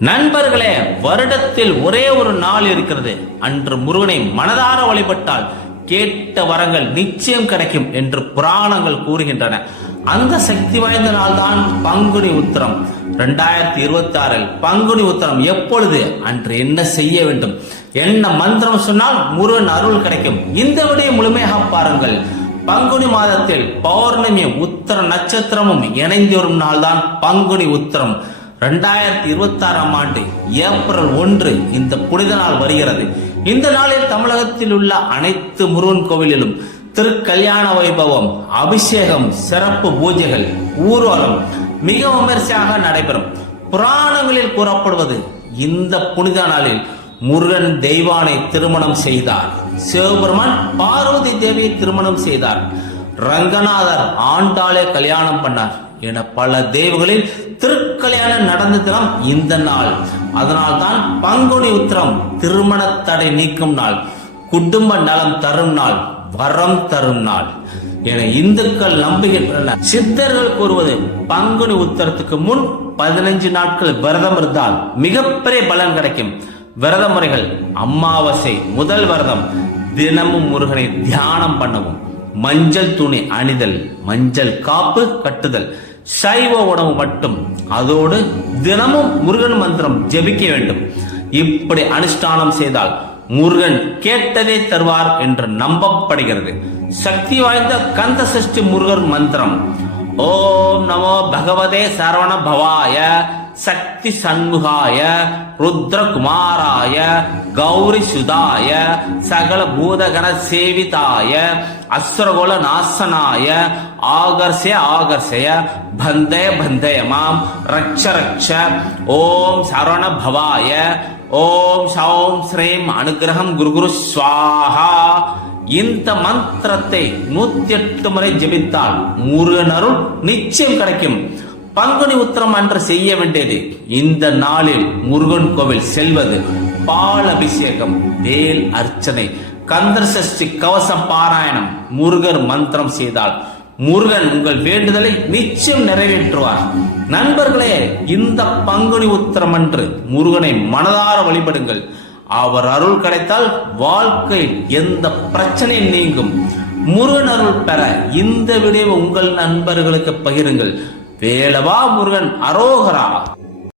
நண்பர்களே, வருடத்தில் ஒரே ஒரு நாள் இருக்கிறது. அன்று முருகனை மனதார வழிபட்டால் கேட்ட வரங்கள் நிச்சயம் கிடைக்கும் என்று புராணங்கள் கூறுகின்றன. அந்த சக்தி வாய்ந்த நாள் தான் பங்குனி உத்திரம். 2026 பங்குனி உத்திரம் எப்பொழுது, அன்று என்ன செய்ய வேண்டும், என்ன மந்திரம் சொன்னால் முருகன் அருள் கிடைக்கும், இந்த விடைய முழுமையாக பாருங்கள். பங்குனி மாதத்தில் பௌர்ணமி உத்திர நட்சத்திரமும் இணைந்து வரும் நாள் தான் பங்குனி உத்திரம். 2026 ஆண்டு ஏப்ரல் 1 இந்த புனித நாள் வருகிறது. இந்த நாளில் தமிழகத்தில் உள்ள அனைத்து முருகன் கோவிலிலும் திருக்கல்யாண வைபவம், அபிஷேகம், சிறப்பு பூஜைகள், ஊர்வலம் மிக விமர்சையாக நடைபெறும். புராணங்களில் கூறப்படுவது, இந்த புனித நாளில் முருகன் தெய்வானை திருமணம் செய்தார், சிவபெருமான் பார்வதி தேவியை திருமணம் செய்தார், ரங்கநாதர் ஆண்டாளை கல்யாணம் பண்ணார் என பல தெய்வங்களில் திருக்கல்யாணம் நடந்த தினம் இந்த நாள். அதனால் தான் பங்குனி உத்திரம் திருமண தடை நீக்கும் நாள், குடும்ப நலம் தரும் நாள், வரம் தரும் நாள் என இந்துக்கள் நம்புகின்றனர். சித்தர்கள் கூறுவது, பங்குனி உத்திரத்துக்கு முன் 15 நாட்கள் விரதம் இருந்தால் மிகப்பெரிய பலன் கிடைக்கும். விரத முறைகள்: அமாவாசை முதல் விரதம் தினமும் முருகனை தியானம் பண்ணவும், மஞ்சள் துணி அணிதல், மஞ்சள் காப்பு கட்டுதல், சைவ உணவு மட்டும், அதோடு தினமும் முருகன் மந்திரம் ஜெபிக்க வேண்டும். இப்படி அனுஷ்டானம் செய்தால் முருகன் கேட்டதே தருவார் என்று நம்பப்படுகிறது. சக்தி வாய்ந்த கந்த சஷ்டி முருகன் மந்திரம்: ஓம் நமோ பகவதே சரவண பவாய, சக்தி சண்முகாய, ருத்ரகுமாராய, கௌரி சுதாய, சகல பூதகண சேவிதாய, அசுரகுல நாசனாய, ஆகர்ஷய ஆகர்ஷய, பந்தய பந்தய மாம், ரக்ஷ ரக்ஷ, ஓம் சரவண பவாய, ஓம் சௌம் ஸ்ரீம் அனுகிரகம் குருகுரு ஸ்வாஹா. இந்த மந்திரத்தை 108 முறை ஜெபித்தால் முருகன் அருள் நிச்சயம் கிடைக்கும். பங்குனி உத்திரம் அன்று செய்ய வேண்டியது, இந்த நாளில் முருகன் கோவில் செல்வது, பால் அபிஷேகம், வேல் அர்ச்சனை, கந்தர் சஷ்டி கவசம் பாராயணம், முருகன் மந்திரம் செய்தால் முருகன் உங்கள் வேண்டுதலை நிச்சயம் நிறைவேற்றுவார். நண்பர்களே, இந்த பங்குனி உத்திரம் அன்று முருகனை மனதார வழிபடுங்கள். அவர் அருள் கிடைத்தால் வாழ்க்கையில் எந்த பிரச்சனையும் நீங்கும். முருகன் அருள் பெற இந்த வீடியோவை உங்கள் நண்பர்களுக்கு பகிருங்கள். வேலவா முருகன் அரோகரா.